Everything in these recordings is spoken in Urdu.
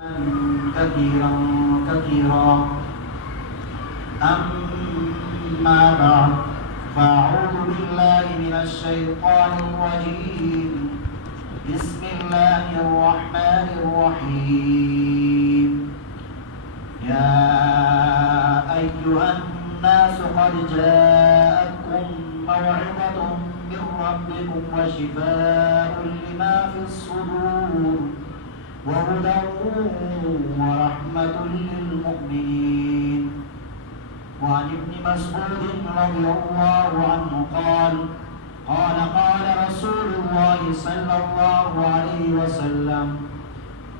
كثيرا كثيرا. أما بعد فأعوذ بالله من الشيطان الرجيم. بسم الله الرحمن الرحيم. يا أيها الناس قد جاءتكم موعظة من ربكم وشفاء لما في الصدور وهدى ورحمة للمؤمنين. وعن ابن مسعود رضي الله عنه قال رسول الله صلى الله عليه وسلم: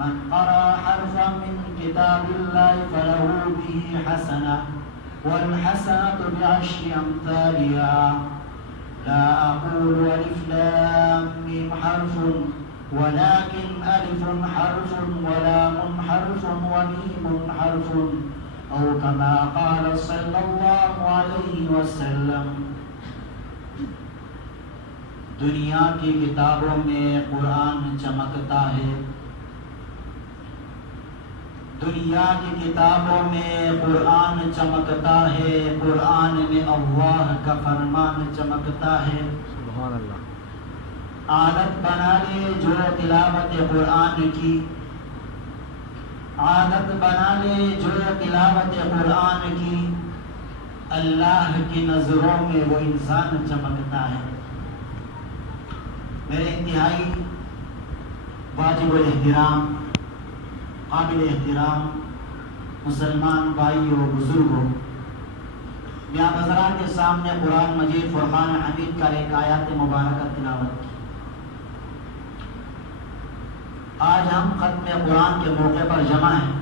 من قرأ حرفا من كتاب الله فله به حسنة والحسنة بعشر أمثالها. لا أقول ألف لام ميم حرف ولكن ألف حرف ولام حرف وميم حرف أو كما قال صلى الله عليه وسلم. دنیا کی کتابوں میں قرآن چمکتا ہے، دنیا کی کتابوں میں قرآن چمکتا ہے، قرآن میں اللہ کا فرمان چمکتا ہے. سبحان اللہ. عادت بنا لے جو تلاوت قرآن کی، عادت بنا لے جو تلاوت قرآن کی، اللہ کی نظروں میں وہ انسان چمکتا ہے. میرے انتہائی واجب الاحترام، قابل احترام مسلمان بھائیوں بزرگوں، میں آپ حضرات کے سامنے قرآن مجید فرقان حمید کا ایک آیات مبارکہ تلاوت کی. آج ہم ختم قرآن کے موقع پر جمع ہیں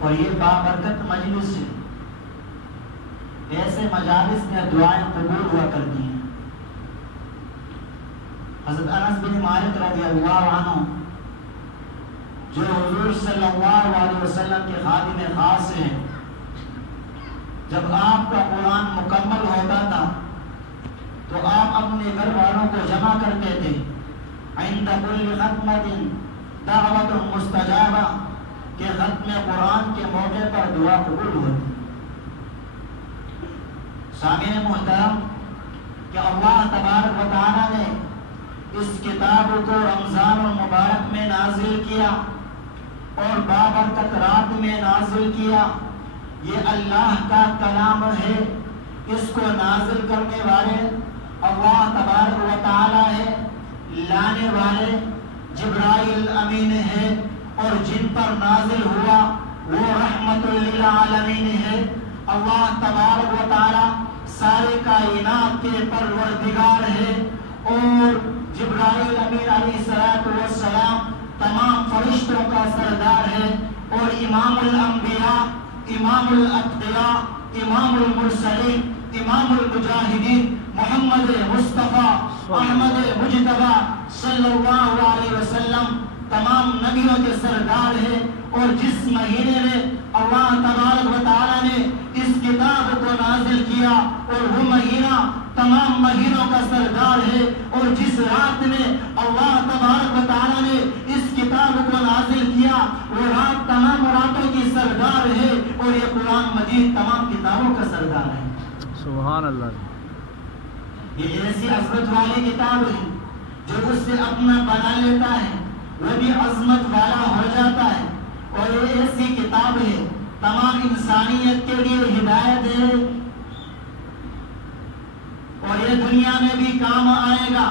اور یہ بابرکت مجلس ہے. ایسے مجالس میں دعائیں قبول ہوا کرتی ہیں. حضرت انس بن مالک رضی اللہ عنہ جو حضور صلی اللہ علیہ وسلم کے خادم خاص ہیں، جب آپ کا قرآن مکمل ہوتا تھا تو آپ اپنے گھر والوں کو جمع کرتے تھے. عند كل ختمة دعوة مستجابة کہ ختم قرآن کے موقع پر دعا قبول ہوتی. سامعین محترم، کہ اللہ تبارک و تعالی نے اس کتاب کو رمضان المبارک میں نازل کیا اور بابرکت رات میں نازل کیا. یہ اللہ کا کلام ہے. اس کو نازل کرنے والے اللہ تبارک و تعالی ہے، لانے والے جبرائیل امین ہے، اور جن پر نازل ہوا وہ رحمت للعالمین ہے. اللہ تبارک و تعالی سارے کائنات کے پروردگار ہے، اور جبرائیل امین علیہ السلام تمام فرشتوں کا سردار ہے، اور امام الانبیاء، امام الاتقیاء، امام المرسلین، امام المجاہدین محمد مصطفیٰ احمد مجتبی صلی اللہ علیہ وسلم تمام نبیوں کے سردار ہے. اور جس مہینے میں اللہ تبارک و تعالی نے اس کتاب کو نازل کیا اور وہ مہینہ تمام مہینوں کا سردار ہے، اور جس رات میں اللہ تبارک و تعالی نے اس کتاب کو نازل کیا وہ رات تمام راتوں کی سردار ہے، اور یہ قرآن مجید تمام کتابوں کا سردار ہے. سبحان اللہ. یہ ایسی عظمت والی کتاب ہے جو اس سے اپنا بنا لیتا ہے وہ بھی عظمت والا ہو جاتا ہے. اور یہ ایسی کتاب ہے تمام انسانیت کے لیے ہدایت ہے، اور یہ دنیا میں بھی کام آئے گا،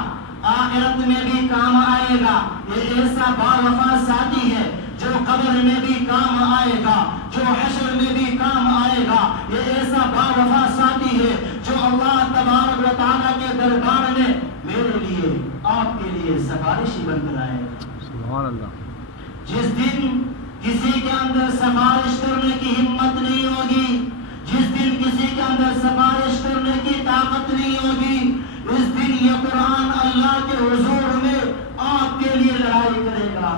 آخرت میں بھی کام آئے گا. یہ ایسا باوفا ساتھی ہے جو قبر میں بھی کام آئے گا، جو حشر میں بھی کام آئے گا. یہ ایسا باوفا ساتھی ہے جو اللہ تبارک و تعالیٰ کے دربار میں میرے لیے، آپ کے لیے سفارشی بن کر آئے گا. سبحان اللہ. جس دن کسی کے اندر سفارش کرنے کی ہمت نہیں ہوگی، جس دن کسی کے اندر سفارش کرنے کی طاقت نہیں ہوگی، اس دن یہ قرآن اللہ کے حضور میں آپ کے لیے لڑائی کرے گا،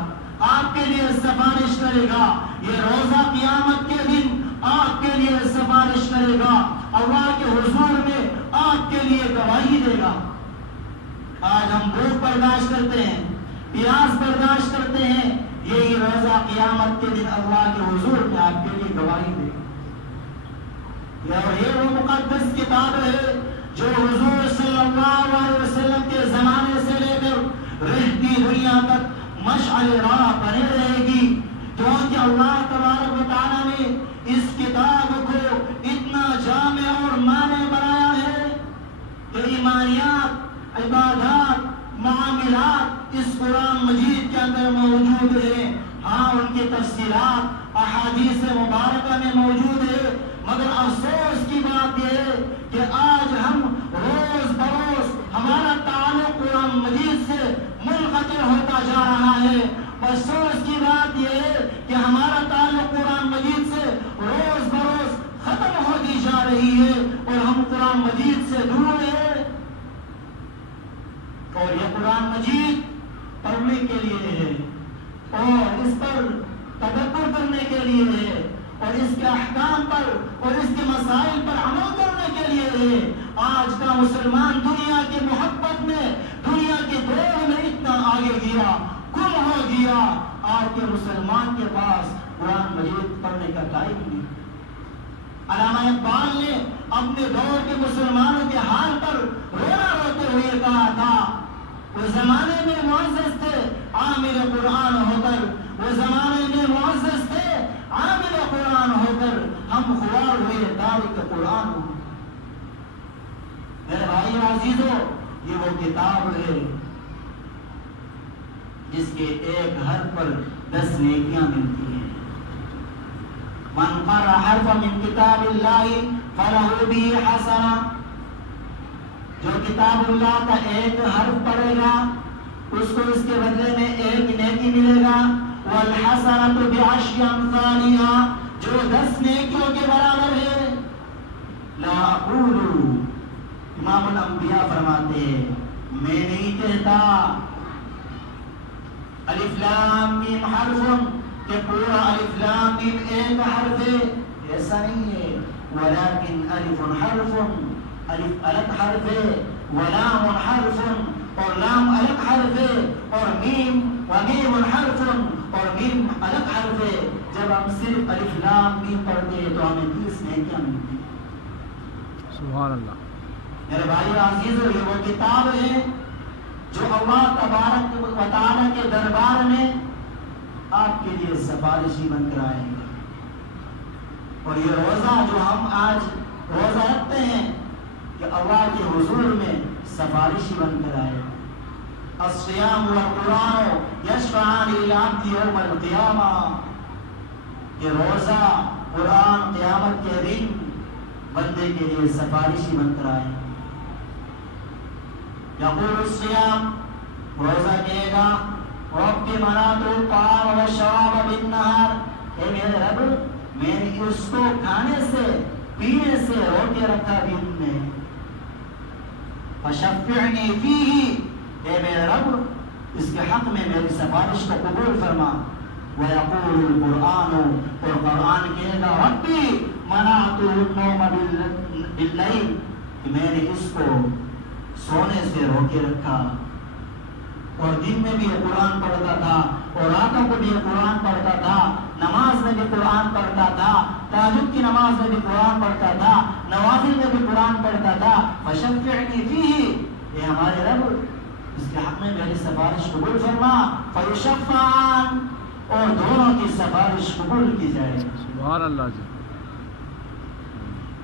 آپ کے لیے سفارش کرے گا. یہ روزہ قیامت کے دن آپ کے لیے سفارش کرے گا، اللہ کے حضور میں آپ کے لیے گواہی دے گا. آج ہم بھوک برداشت کرتے ہیں، پیاس برداشت کرتے ہیں، یہی روزہ قیامت کے دن اللہ کے حضور میں آپ کے لیے گواہی دے گا۔ اور یہ وہ مقدس کتاب ہے جو حضور صلی اللہ علیہ وسلم کے زمانے سے لے کر رہتی دنیا تک مشعل راہ بنے رہے گی، کیونکہ اللہ تبارک و تعالیٰ نے اس کتاب کو اتنا جامع اور مانع بنایا ہے کہ ایمانیات، عبادات، معاملات اس قرآن مجید کے اندر موجود ہیں۔ ہاں، ان کی تفصیلات احادیث مبارکہ میں موجود ہے، مگر افسوس کی بات یہ ہے کہ آج ہم روز بروز ہمارا تعلق قرآن مجید سے منقطع ہوتا جا رہا ہے۔ افسوس کی بات یہ ہے کہ ہمارا تعلق قرآن مجید سے روز بروز ختم ہوتی جا رہی ہے اور ہم قرآن مجید سے دور ہیں۔ اور یہ قرآن مجید پڑھنے کے لیے ہے اور اس پر تدبر کرنے کے لیے ہے اور اس کے احکام پر اور اس کے مسائل پر عمل کرنے کے لیے ہے۔ آج کا مسلمان دنیا کی محبت میں، دنیا کے دور میں اتنا آگے گیا، گم ہو گیا، آج کے مسلمان کے پاس قرآن مجید پڑھنے کا ٹائم نہیں۔ علامہ اقبال نے اپنے دور کے مسلمانوں کے حال پر رونا روتے ہوئے کہا تھا، وہ زمانے میں معزز تھے عامل قرآن ہو کر، وہ زمانے میں معزز تھے عامل قرآن ہو کر، ہم خوار ہوئے تارک قرآن ہو۔ میرے بھائی عزیزو، یہ وہ کتاب ہے جس کے ایک حرف پر 10 نیکیاں ملتی ہیں۔ من قرأ حرفا من کتاب اللہ فلہ بہ حسنہ، جو کتاب اللہ کا ایک حرف پڑھے گا اس کو اس کے بدلے میں ایک نیکی ملے گا۔ والحسنۃ بعشر امثالها، جو 10 نیکیوں کے برابر ہے۔ لا اقول، امام الانبیاء فرماتے ہیں میں نہیں کہتا الف لام میم حرف کہ پورا الف لام میم ایک حرف ہے، ایسا نہیں ہے۔ ولکن الف حرف، الف الگ حرف ہے، ولام حرف اور لام الگ حرف ہے، اور میم ومیم حرف اور میم الگ حرف ہے۔ جب ہم صرف الف لام میم پڑھتے ہیں تو ہمیں 30 نیکیاں ملتی ہیں۔ سبحان اللہ۔ میرے بھائی عزیزو، یہ وہ کتاب ہے جو اللہ تبارک و تعالیٰ کے دربار میں آپ کے لیے سفارشی بن کر آئیں گے۔ اور یہ روزہ جو ہم آج روزہ رکھتے ہیں کہ اللہ کے حضور میں سفارشی بن کر آئے۔ الصیام والقرآن یشفعان للعبد یوم القیامہ، یہ روزہ قرآن قیامت کے دن بندے کے لیے سفارشی بن کر آئے۔ یقول الصیام، روزہ کہے گا رب منعت الطعام والشراب بالنہار، اے میرے رب میں نے اس کو کھانے سے پینے سے روکے رکھا دن میں۔ فشفعنی فیہ، اے میرے رب اس کے حق میں میری سفارش کو قبول فرما۔ ویقول القرآن، اور قرآن کہے گا ربی منعت النوم باللیل، کہ میں نے اس کو سونے سے روکے رکھا۔ اور دن میں بھی یہ قرآن پڑھتا تھا اور راتوں کو بھی یہ قرآن پڑھتا تھا، نماز میں بھی قرآن پڑھتا تھا، تہجد کی نماز میں بھی قرآن پڑھتا تھا، نوافل میں بھی قرآن پڑھتا تھا۔ فشفعنی فیہ، اے ہمارے رب اس کے حق میں میری سفارش قبول فرما۔ فیشفعان، اور دونوں کی سفارش قبول کی جائے۔ سبحان اللہ جی۔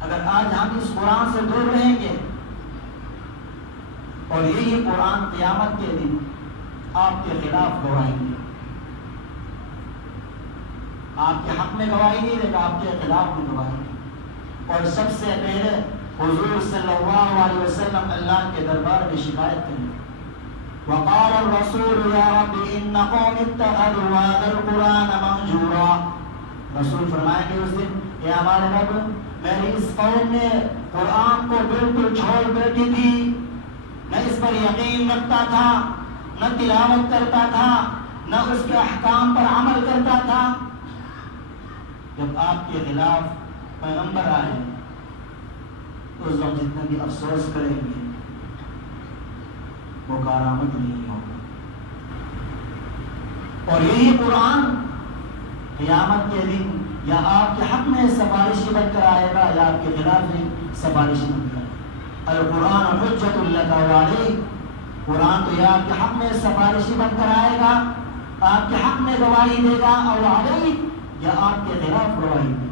اگر آج ہم اس قرآن سے دور رہیں گے اور یہی قرآن قیامت کے دن آپ کے خلاف گواہی دے، آپ کے حق میں گواہی نہیں دے گا، آپ کے خلاف میں گواہی دے۔ اور سب سے پہلے حضور صلی اللہ علیہ وسلم اللہ کے دربار میں شکایت کریں۔ وقال الرسول یا رب ان قوم اتخذوا هذا القرآن مهجورا، رسول فرمائیں گے اس دن، اے ہمارے رب میری اس قوم نے قرآن کو بالکل چھوڑ بیٹھی تھی، نہ اس پر یقین رکھتا تھا، نہ تلاوت کرتا تھا، نہ اس کے احکام پر عمل کرتا تھا۔ جب آپ کے خلاف پیغمبر آئے تو اس وقت جتنا بھی افسوس کریں گے وہ کارآمد نہیں ہوگا۔ اور یہی قرآن قیامت کے دن یا آپ کے حق میں سفارشی بن کر آئے گا یا آپ کے خلاف میں سفارشی بن کر آئے گا۔ القرآن حجت لک علیک، قرآن تو یا آپ کے حق میں سفارشی بن کر آئے گا، آپ کے حق میں گواہی دے گا، اور علیک یا آپ کے خلاف گواہی دے گا۔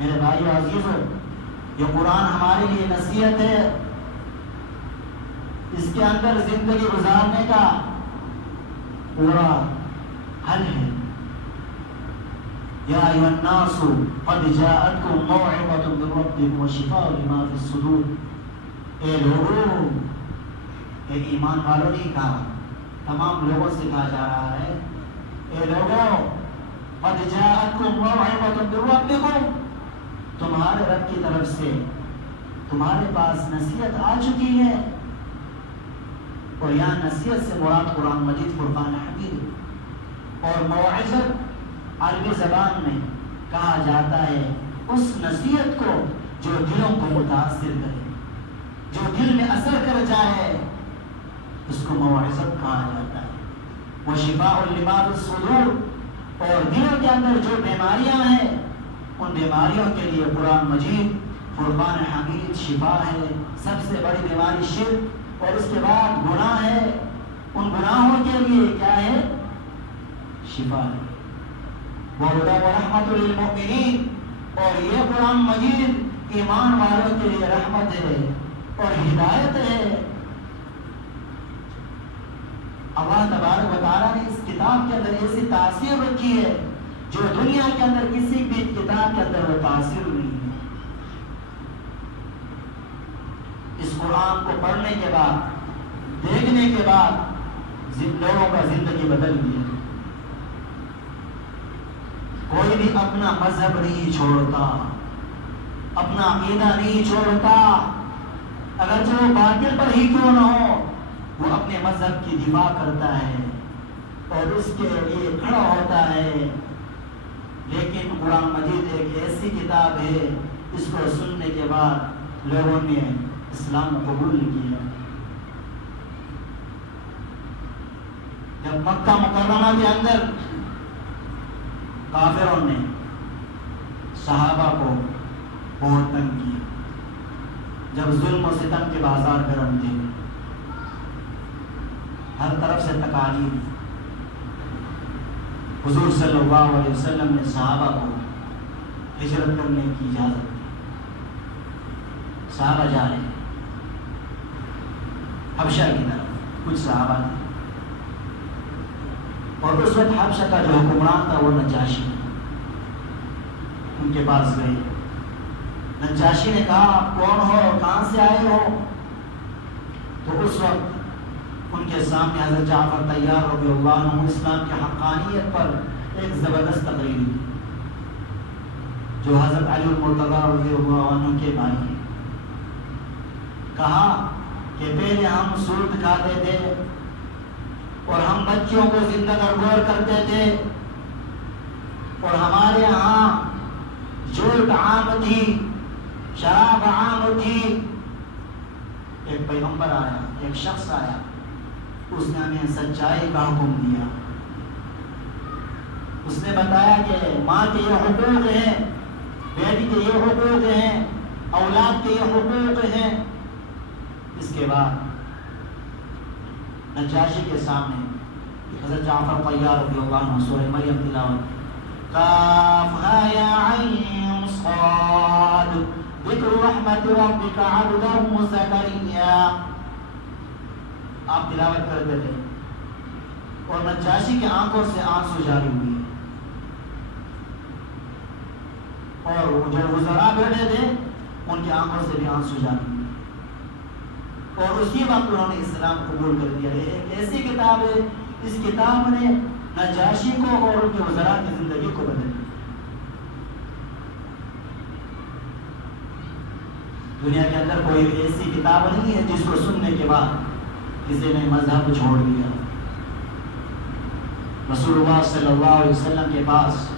میرے بھائیو عزیزو، یہ قرآن ہمارے لیے نصیحت ہے، اس کے اندر زندگی گزارنے کا پورا حل ہے۔ یا ایھا الناس قد جاءتکم موعظۃ من ربکم وشفاء لما فی الصدور، اے لوگوں، اے ایمان والوں نہیں کہا، تمام لوگوں سے کہا جا رہا ہے، اے لوگوں، قد جاءتکم موعظۃ من ربکم، تمہارے رب کی طرف سے تمہارے پاس نصیحت آ چکی ہے۔ اور یہاں نصیحت سے مراد قرآن مجید فرقان حمید، اور موعظت عربی زبان میں کہا جاتا ہے اس نصیحت کو جو دلوں کو متاثر کرے، جو دل میں اثر کر جائے، اس کو موعظت کہا جاتا ہے۔ وشفاء لما فی الصدور، اور دلوں کے اندر جو بیماریاں ہیں ان بیماریوں کے لیے قرآن مجید فرقان حمید شفا ہے۔ سب سے بڑی بیماری شرک، اور اس کے بعد گناہ ہے، ان گناہوں کے لیے کیا ہے؟ شفا ہے۔ وَهُدًى وَرَحْمَةٌ لِّلْمُؤْمِنِينَ، اور یہ قرآن مجید ایمان والوں کے لیے رحمت ہے اور ہدایت ہے۔ اللہ تبارک و تعالیٰ نے اس کتاب کے اندر ایسی تاثیر رکھی ہے جو دنیا کے اندر کسی بھی کتاب کے اندر وہ تاثیر نہیں ہے۔ اس قرآن کو پڑھنے کے بعد، دیکھنے کے بعد لوگوں کا زندگی بدل گئی۔ کوئی بھی اپنا مذہب نہیں چھوڑتا، اپنا عقیدہ نہیں چھوڑتا، اگر جو باطل پر ہی کیوں نہ ہو، وہ اپنے مذہب کی دفاع کرتا ہے اور اس کے لیے کھڑا ہوتا ہے۔ لیکن قرآن مجید ایک ایسی کتاب ہے، اس کو سننے کے بعد لوگوں نے اسلام قبول کیا۔ جب مکہ مکرمہ کے اندر کافروں نے صحابہ کو بہت تنگ کیا، جب ظلم و ستم کے بازار گرم تھے، ہر طرف سے تکالیف، حضور صلی اللہ علیہ وسلم نے صحابہ کو ہجرت کرنے کی اجازت دی۔ صحابہ جا رہے ہیں حبشہ کی طرف، کچھ صحابہ نے، اور اس وقت حبشہ کا جو حکمران تھا وہ نجاشی، ان کے پاس گئے۔ نجاشی نے کہا آپ کون ہو، کہاں سے آئے ہو؟ تو اس وقت ان کے سامنے حضرت جعفر طیار رضی اللہ عنہ اسلام کی حقانیت پر ایک زبردست تقریر دی، جو حضرت علی المرتضیٰ رضی اللہ عنہ کے بھائی ہیں۔ کہا کہ پہلے ہم سود کھاتے تھے اور ہم بچوں کو زندہ گرگور کرتے تھے، اور ہمارے ہاں جھوٹ عام تھی، شراب عام تھی۔ ایک پیغمبر آیا، ایک شخص آیا، اس نے ہمیں سچائی کا حکم دیا۔ اس نے بتایا کہ ماں کے یہ حقوق ہیں، بیٹی کے یہ حقوق ہیں، اولاد کے یہ حقوق ہیں۔ اس کے بعد نجاشی کے سامنے حضرت جعفر طیار رضی اللہ عنہ سورہ مریم تلاوت، کافھا یا عین صاد ذکر رحمت ربک عبدہ زکریا، آپ تلاوت کرتے تھے، اور نجاشی کی آنکھوں سے آنسو جاری ہوئی، اور جو وزراء بیٹھے تھے ان کی آنکھوں سے بھی آنسو جاری ہوئی، اور اسی وقت انہوں نے اسلام قبول کر دیا۔ ایک ایسی کتاب ہے، اس کتاب نے نجاشی کو اور ان کے وزراء کی زندگی کو بدل دیا۔ دنیا کے اندر کوئی ایسی کتاب نہیں ہے جس کو سننے کے بعد کسی نے مذہب چھوڑ دیا۔ رسول اللہ صلی اللہ علیہ وسلم کے پاس